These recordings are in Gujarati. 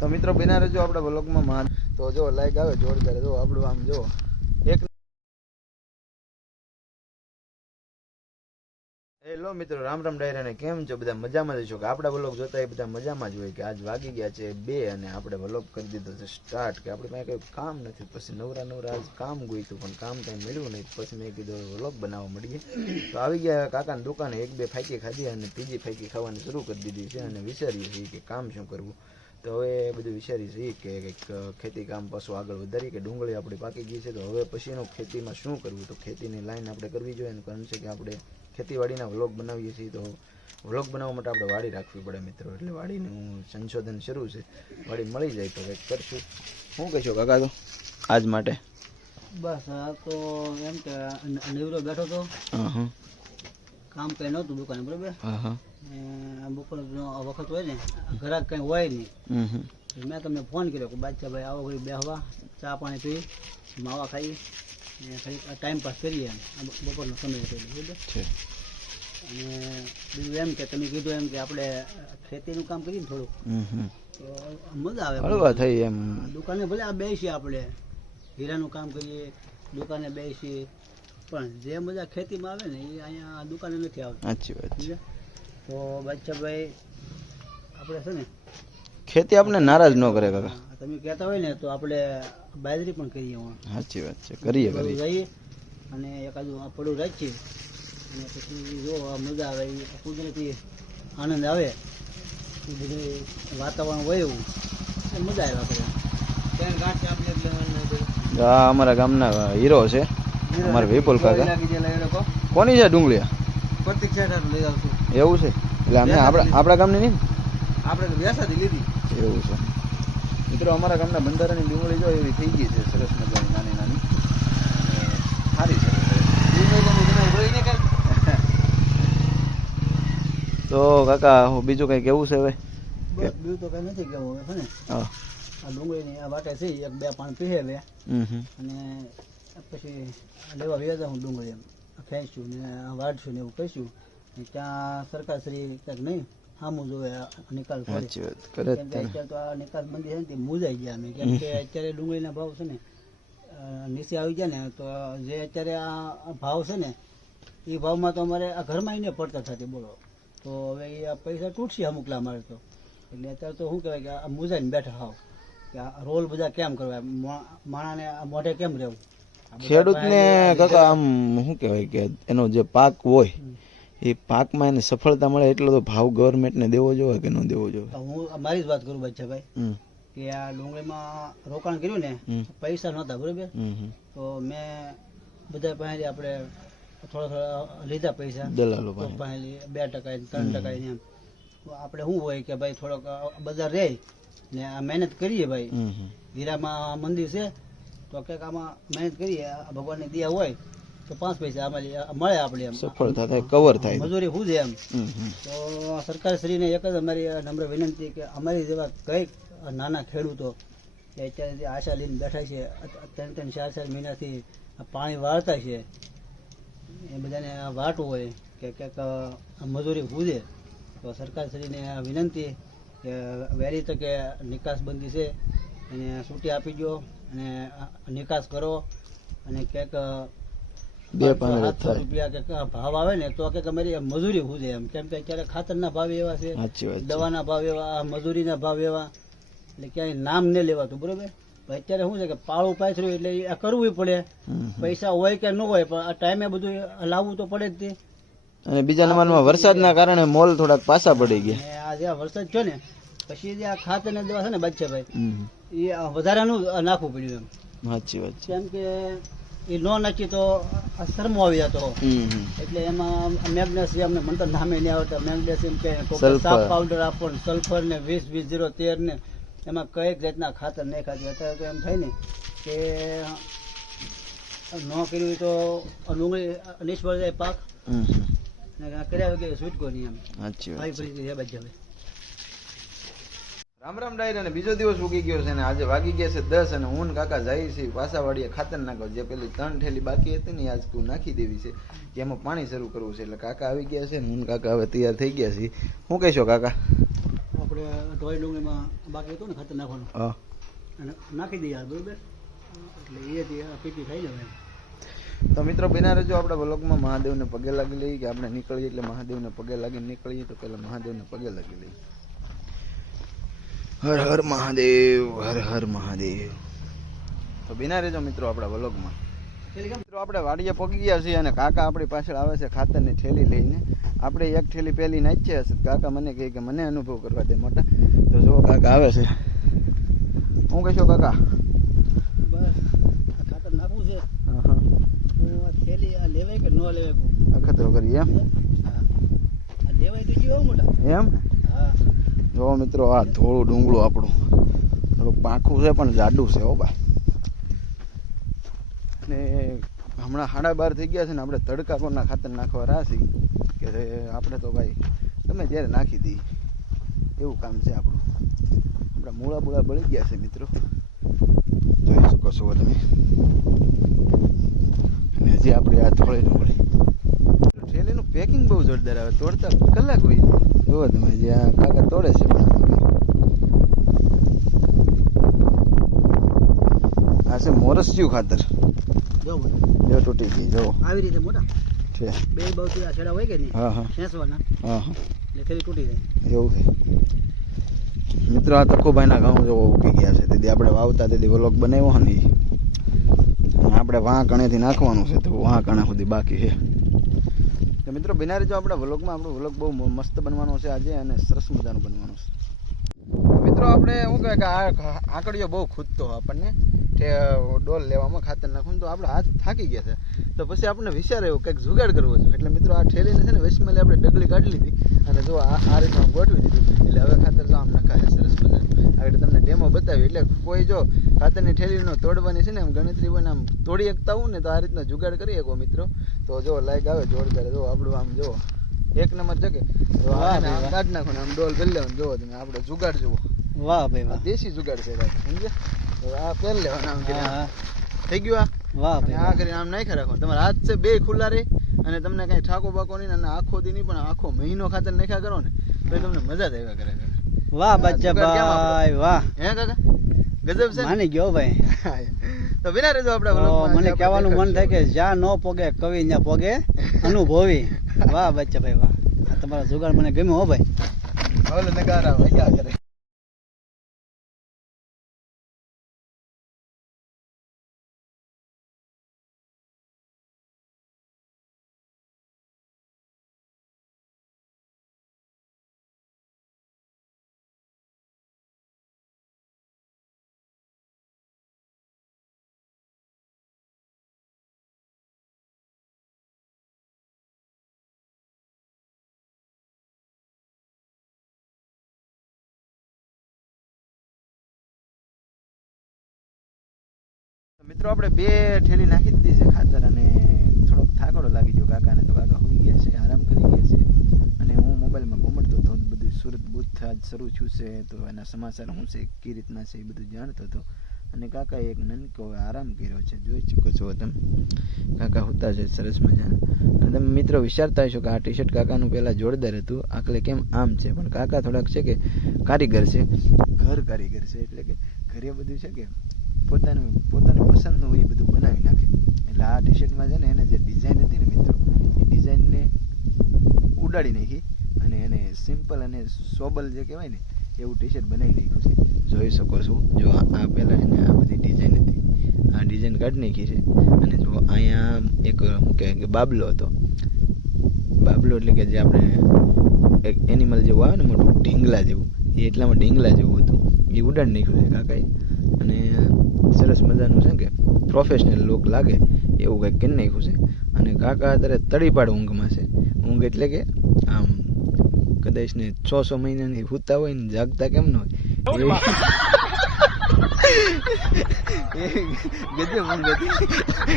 તો મિત્રો બિના રહેજો આપણા બ્લોગમાં તો જો લાઈક આવે જોરદાર જો આપણું આમ જો એક હેલો મિત્રો રામ રામ ડાયરાને કેમ છો બધા મજામાં જ છો કે આપણા વ્લોગ જોતા એ બધા મજામાં જ હોય કે આજ વાગી ગયા છે 2 અને આપણે વ્લોગ કરી દીધો છે સ્ટાર્ટ કે આપણે પાસે કંઈ કામ નથી પછી નવરા આજ કામ ગયું પણ કામ કંઈ મળ્યું નહીં પછી મેં કીધું વ્લોગ બનાવવા મળીએ તો આવી ગયા કાકાની દુકાને 1-2 ફાંકી ખાધી અને ત્રીજી ફાંકી ખાવાની શરૂ કરી દીધી છે અને વિચારીએ છીએ કે કામ શું કરવું તો હવે બધું વિચારી છીએ કે કંઈક ખેતી કામ પાછું આગળ વધારી કે ડુંગળી આપણી પાકી ગઈ છે તો હવે પછીનો ખેતીમાં શું કરવું તો ખેતીની લાઈન આપણે કરવી જોઈએ એનું કારણ છે કે આપણે ખેતીવાડીના વ્લોગ બનાવીએ છીએ તો વ્લોગ બનાવવા માટે આપણે વાડી રાખવી પડે મિત્રો એટલે વાડીનું સંશોધન શરૂ છે વાડી મળી જાય તો કંઈક કરશું શું કહેશો કાકા તો આજ માટે બસ આ તો એમ કે નીવડો બેઠો તો કામ કંઈ નહોતું દુકાને બરાબર બપોરનો વખત હોય ને ઘરાક કંઈ હોય નહીં મેં તમને ફોન કર્યો કે બાદશાહ ભાઈ આવો ઘડી બેહવા ચા પાણી પી માવા ખાઈ ટાઈમ પાસ કરીએ બપોરનો સમય બરાબર છે અને બીજું એમ કે તમે કીધું એમ કે આપણે ખેતીનું કામ કરીએ ને થોડુંક તો મજા આવે હળવા થઈ એમ દુકાને ભલે આ બેસીએ આપણે હીરાનું કામ કરીએ દુકાને બેસીએ પણ જે મજા ખેતીમાં આવે ને એ અહીંયા દુકાને નથી આવતી સાચી વાત છે તો બાદશાહભાઈ આપણે છે ને ખેતી આપણે નારાજ ન કરે કાકા તમે કહેતા હોય ને તો આપણે બાજરી પણ કરીએ સાચી વાત છે કરીએ જઈએ અને એકાદું પડું રાખીએ અને પછી જો મજા આવે એ કુદરતી આનંદ આવે એ બધું વાતાવરણ હોય એવું મજા આવે આપણે અમારા ગામના હીરો છે અમારા વિપુલ કાકા કોની છે ડુંગળી એવું છે એટલે અમે આપણા ગામની નહીં આપણે વ્યાસાથી લીધી એવું છે મિત્રો અમારા ગામના બંધારાની ડુંગળી જો એવી થઈ ગઈ છે સરસ મજાની નાની નાની સારી છે તો કાકા બીજું કંઈ કેવું છે હવે બીજું તો કઈ નથી કેવું હવે છે ને આ ડુંગળીની આ વાટે છે 1-2 પાન પીએ લે અને પછી લેવા વ્યાજા હું ડુંગળી એમ ખેંચશું ને વાઢશું ને એવું કહીશું ત્યાં સરકારશ્રી કંઈક નહીં સામું જોવે નિકાલ કરે અત્યારે તો આ નિકાલ બંધી છે ને તે મુજાઈ ગયા અમે કેમ કે અત્યારે ડુંગળીના ભાવ છે ને નીચે આવી ગયા ને તો જે અત્યારે આ ભાવ છે ને એ ભાવમાં તો અમારે આ ઘરમાં એને પડતર થતી બોલો તો હવે એ પૈસા તૂટશે અમુકલા અમારે તો એટલે અત્યારે તો શું કહેવાય કે આ મુજાઈને બેઠા હાવ કે આ રોલ બધા કેમ કરવા માણાને મોઢે કેમ રહેવું ખેડૂતને કાકા આમ શું કહેવાય કે એનો જે પાક હોય એ પાકમાં એને સફળતા મળે એટલો તો ભાવ ગવર્મેન્ટને દેવો જોઈએ કે ન દેવો જોઈએ હું મારી જ વાત કરું બાદશાહભાઈ કે આ ડુંગળીમાં રોકાણ કર્યું ને પૈસા નહોતા બરોબર તો મેં બધા પાસે આપણે થોડા લીધા પૈસા દલાલો પાસે 2% 3% એમ આપણે શું હોય કે ભાઈ થોડોક બજાર રહે ને આ મહેનત કરીએ ભાઈ હીરામાં મંદિર છે તો કંઈક આમાં મહેનત કરીએ ભગવાનની દયા હોય તો 5 પૈસા આમાં મળે આપણે એમ સફળતા થાય કવર થાય મજૂરી શું છે એમ તો સરકારશ્રીને એક જ અમારી નમ્ર વિનંતી કે અમારી જેવા કંઈક નાના ખેડૂતો કે અત્યારે જે આશા લઈને બેઠા છે 3-4 મહિનાથી પાણી વાળતા છે એ બધાને વાટવું હોય કે કંઈક મજૂરી પૂજે તો સરકારશ્રીને વિનંતી કે વહેલી તકે નિકાસબંધી છે એને છૂટી આપી દો અને નિકાસ કરો અને ક્યાંક 200 રૂપિયા કે ભાવ આવે ને તો કે અમારી મજૂરી પૂજે એમ કેમ કે અત્યારે ખાતરના ભાવ એવા છે દવાના ભાવ એવા મજૂરીના ભાવ એવા એટલે ક્યાંય નામ ન લેવાતું બરોબર અત્યારે શું છે કે પાળું પાથર્યું એટલે આ કરવું પડે પૈસા હોય કે ન હોય પણ આ ટાઈમે બધું લાવવું તો પડે જ તે અને બીજા નંબરમાં વરસાદના કારણે મોલ થોડાક પાછા પડી ગયા આ જે વરસાદ થયો ને પછી જે આ ખાતર ને દવા છે ને બાદશાહભાઈ એ વધારાનું નાખવું પડ્યું એમ સાચી વાત કેમ કે એ ન નાખી તો શરમો આવી જતો એટલે એમાં મેગ્નેશિયમ અમને મને તો નામે નહીં આવતા મેગ્નેશિયમ કે સાફ પાવડર આપો ને સલ્ફર ને 20-20-0-13 ને એમાં કઈક જાતના ખાતર નહીં ખાતી અત્યારે તો એમ થાય ને કે ન કર્યું તો ડુંગળી નિષ્ફળ જાય પાક કર્યા વગર છૂટકો નહીં એમ સાચી વાત પરિસ્થિતિ બાદશાહભાઈ રામ રામ ડાયર અને બીજો દિવસ ઉગી ગયો છે અને આજે વાગી ગયા છે 10 અને હું કાકા જાય છે પાસાવાડીએ ખાતર નાખો જે પેલી 3 થેલી બાકી હતી ને આજ તું નાખી દેવી છે કે એમાં પાણી શરૂ કરવું છે એટલે કાકા આવી ગયા છે ને હું કાકા હવે તૈયાર થઈ ગયા છે શું કહેશો કાકા આપણે આપણે ધોઈ ડુંગળીમાં બાકી હતું ને ખાતર નાખવાનું હા અને નાખી દઈએ બરોબર એટલે એ પીકી થઈ જાય એમ. તો મિત્રો બિના રહેજો આપણા વ્લોગમાં. મહાદેવને પગે લાગી લઈએ કે આપણે નીકળીએ એટલે મહાદેવને પગે લાગીને નીકળીએ. તો પહેલાં મહાદેવને પગે લાગી લઈએ. હર હર મહાદેવ, હર હર મહાદેવ. તો બિના રહેજો મિત્રો આપણા વ્લોગમાં. મિત્રો આપણે વાડીએ પગી ગયા છીએ અને કાકા આપણી પાછળ આવે છે ખાતરની થેલી લઈને. આપણે એક થેલી પહેલી નાખીએ હશે. કાકા મને કહે કે મને અનુભવ કરવા દે મોટા. તો જો કાકા આવે છે. હું કહેશો કાકા? બસ આ ખાતર નાખવું છે. હા હા આ થેલી આ લેવાય કે ન લેવાય? અખતરો કરીએ એમ? હા આ લેવાય તો જીવો મોટા એમ ને? હા જો મિત્રો આ થોડું ડુંગળું આપણું થોડું પાંખું છે પણ જાડું છે હો બા. ને હમણાં 12:30 થઈ ગયા છે ને આપણે તડકા કોના ખાતર નાખવા રાશી કે આપણે તો ભાઈ ગમે ત્યારે નાખી દઈએ એવું કામ છે આપણું. આપણા મૂળા બુળા બળી ગયા છે મિત્રો, જોઈ શકો છો તમે. અને હજી આપણે આ થોડી ડુંગળી થેલીનું પેકિંગ બહુ જોરદાર આવે. તોડતા કલાક હોય જોવો તમે. જે આ કાકા તોડે છે પણ આ છે મોરસિયું ખાતર. જો જો તૂટી ગઈ જો આવી રીતે મોટા છે. બે બાજુથી આ છેડા હોય કે નહીં હા હા ખેંચવાના હા હા એટલે થેલી તૂટી જાય. એવું છે મિત્રો. આ તકોભાઈના ઘઉં જો ઉગી ગયા છે. તેથી આપણે વાવતા તેથી વ્લોગ બનાવ્યો ને આપણે વાંકણેથી નાખવાનું છે તો વાંકણા સુધી બાકી છે. તો મિત્રો બિના રહેજો આપણા વ્લોગમાં. આપણો વ્લોગ બહુ મસ્ત બનવાનો છે આજે અને સરસ મજાનું બનવાનું છે. મિત્રો આપણે શું કહે કે આ આંકડીઓ બહુ ખૂદતો આપણને ડોલ લેવામાં ખાતર નાખવાનું. તો આપણે હાથ થાકી ગયા છે તો પછી આપણને વિચાર આવ્યો કંઈક જુગાડ કરવો છે. એટલે મિત્રો આ ઠેલીને છે ને વેચમેલે આપણે ડગલી કાઢી લીધી અને જો આ રીતનું આમ ગોઠવી દીધું. એટલે હવે ખાતર તો આમ નખાય સરસ મજાનું. આગળ તમને ડેમો બતાવી એટલે કોઈ જો ખાતરની ઠેલીનો તોડવાની છે ને આમ ગણતરી હોય ને આમ તોડી શકતા હું ને તો આ રીતના જુગાડ કરી શકો મિત્રો. તો જો લાઈક આવે જોરદાર. જો આપણું આમ જો એક નંબર જગે તો આમ કાઢી નાખો ને આમ ડોલ કરી લેવાનું. જોવો તમે આપણે જુગાડ જુઓ. વાહ ભાઈ વાહ, દેશી જુગાડ છે સમજ્યા? તો આ પહેર લેવાના આમ કરી હા થઈ ગયું. આ વાહ અને ભાઈ આ કરીને આમ નાખી રાખો. તમારા હાથ છે બે ખુલ્લા રહે અને તમને કઈ ઠાકો બાકો નહીં અને આખો દી નહીં પણ આખો મહિનો ખાતર નાખ્યા કરો ને તો તમને મજા જ આવ્યા કરે. વાહ બચ્ચા ભાઈ વાહ. હે કાકા ગજબ છે ને? માની ગયો ભાઈ. તો વિના રહેજો આપણે તો મને કહેવાનું મન થાય કે જ્યાં નો પોગે કવિ ત્યાં પોગે અનુભવી. વાહ બચ્ચા ભાઈ વાહ. આ તમારો જુગાડ મને ગમ્યો હો ભાઈ. ઓલો નગારા વાગ્યા કરે. મિત્રો આપણે બે ઠેલી નાખી દીધી છે ખાતર અને થોડોક થાકડો લાગી ગયો કાકાને. તો કાકા હોઈ ગયા છે, આરામ કરી ગયા છે અને હું મોબાઈલમાં ઘૂમડતો હતો. બધું સુરત બુથ આજ શરૂ થયું છે તો એના સમાચાર શું છે કઈ રીતના છે એ બધું જાણતો હતો. અને કાકાએ એક નનકો આરામ કર્યો છે, જોઈ શકો છો તમે. કાકા હોતા છે સરસ મજાના. અને તમે મિત્રો વિચારતા હશો કે આ ટી શર્ટ કાકાનું પહેલાં જોરદાર હતું, આખલે કેમ આમ છે. પણ કાકા થોડાક છે કે કારીગર છે, ઘર કારીગર છે. એટલે કે ઘરે બધું છે કે પોતાની પસંદનું હોય એ બધું બનાવી નાખે. એટલે આ ટી શર્ટમાં છે ને એને જે ડિઝાઇન હતી ને મિત્રો એ ડિઝાઇનને ઉડાડી નાખી અને એને સિમ્પલ અને સોબલ જે કહેવાય ને એવું ટી શર્ટ બનાવી નાખ્યું છે. જોઈ શકો છો. જો આ પહેલાં એને આ બધી ડિઝાઇન હતી, આ ડિઝાઇન કાઢી નાખી છે. અને જો અહીંયા એક શું કહેવાય કે બાબલો હતો. બાબલો એટલે કે જે આપણે એક એનિમલ જેવું આવે ને મોટું ઢીંગલા જેવું, એ એટલામાં ઢીંગલા જેવું હતું. એ ઉડાડી નાખ્યું છે કાકાએ. અને સરસ મજાનું છે કે પ્રોફેશનલ લુક લાગે એવું કંઈક કરી નાખ્યું છે. અને કાકા અત્યારે તડીપાડ ઊંઘમાં છે. ઊંઘ એટલે કે આમ કદાચ ને 600 મહિનાની સૂતા હોય ને જાગતા કેમ ન હોય ગજબ ઊંઘ હતી.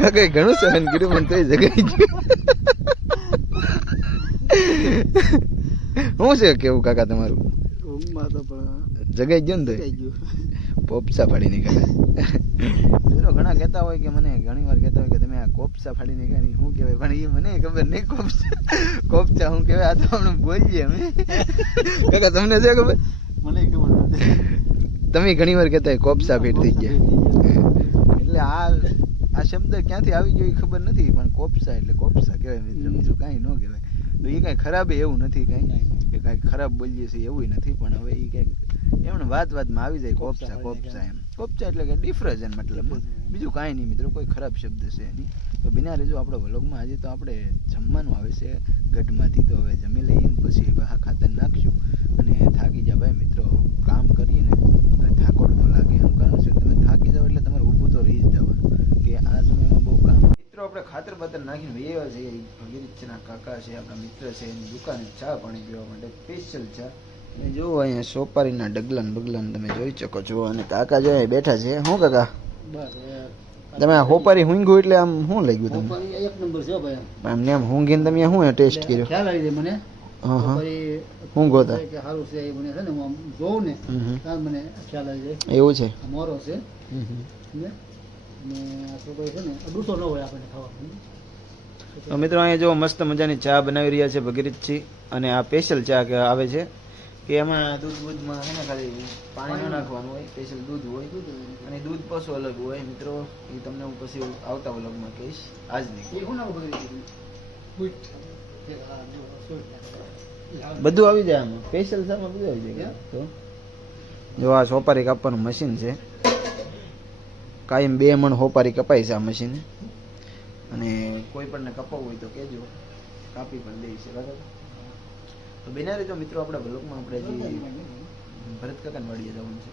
કાકાએ ઘણું સહન કર્યું પણ તોય જગાઈ ગયું. શું છે કેવું કાકા તમારું? ઊંઘમાં તો પણ જગાઈ ગયો ને તો પોપસા ફાડી નીકળ્યા. મિત્રો ઘણા કહેતા હોય કે મને ઘણી વાર કહેતા હોય કે તમે આ કોપસા ફાડી નીકળ્યા શું કહેવાય, પણ એ મને ખબર નહીં કોપસા શું કહેવાય. આ તો આપણે બોલીએ અમે. કાકા તમને છે ખબર? મને ખબર નથી. તમે ઘણી વાર કહેતા હોય કોપસા ભેટ થઈ ગયા. એટલે આ શબ્દ ક્યાંથી આવી ગયો એ ખબર નથી, પણ કોપસા એટલે કોપસા કહેવાય મિત્ર, બીજું કાંઈ ન કહેવાય. તો એ કાંઈ ખરાબ એવું નથી, કાંઈ કે કાંઈ ખરાબ બોલીએ છીએ એવું નથી, પણ હવે એ કંઈક એમને વાતમાં આવી જાય કોપસા કોપસા એમ. કોપસા એટલે કે ડિફરન્સ એમ, મતલબ બીજું કાંઈ નહીં મિત્રો, કોઈ ખરાબ શબ્દ છે નહીં. તો બિના રહેજો આપણા વ્લોગમાં. આજે તો આપણે જમવાનું આવે છે ગઢમાંથી, તો હવે જમી લઈએ ને પછી બહાર ખાતર નાખશું. અને થાકી જા ભાઈ મિત્રો, કામ કરીએ ને એટલે થાકોડ તો લાગે. એનું કારણ છે તમે થાકી જાઓ એટલે તમારે ઊભું તો રહી જ જવાનું, કે આ સમયમાં બહુ કામ. મિત્રો આપણે ખાતર બાતર નાખીને વેવા જઈએ. ભગીરથના કાકા છે, આપણા મિત્ર છે, એની દુકાને ચા પાણી પીવા માટે સ્પેશિયલ ચા. અને જો અહીંયા સોપારીના ડગલાન બગલાન તમે જોઈ શકો છો. અને કાકા જો બેઠા છે. શું કાકા તમે આ હોપારી હુંગ્યું એટલે આમ શું લાગ્યું તમને? એક નંબર છે ભાઈ. એમને આમ હુંગીને તમે શું ટેસ્ટ કર્યો? ખ્યાલ આવી જાય મને. હા હા, હું ગોતા કે સારું છે એ મને છે ને, હું આમ જોઉં ને ત્યારે મને ખ્યાલ આવી જાય. એવું છે. આ મોરો છે ને, અને આ છોકરી છે ને ડૂસો ન હોય આપણને ખાવાનું. તો મિત્રો અહીંયા જો મસ્ત મજાની ચા બનાવી રહ્યા છે ભગીરથજી. અને આ સ્પેશિયલ ચા કે આવે છે કે એમાં દૂધમાં છે ને ખાલી પાણી ન નાખવાનું હોય, સ્પેશિયલ દૂધ હોય. અને દૂધ પાછું અલગ હોય મિત્રો, એ તમને હું પછી આવતા વ્લોગમાં કહીશ. આજ નહીં, એ શું નામ બધું આવી જાય આમાં. સ્પેશિયલ ચામાં બધું આવી જાય. તો જો આ સોપારી કાપવાનું મશીન છે. કાયમ 2 મણ સોપારી કપાય છે આ મશીન. અને કોઈ પણ ને કપાવવું હોય તો કહેજો, કાપી પણ દઈ છે. બરાબર. તો બેના રહેજો મિત્રો આપણા બ્લોગમાં. આપણે હજી ભરત કાકાને વાડીએ જવાનું છે.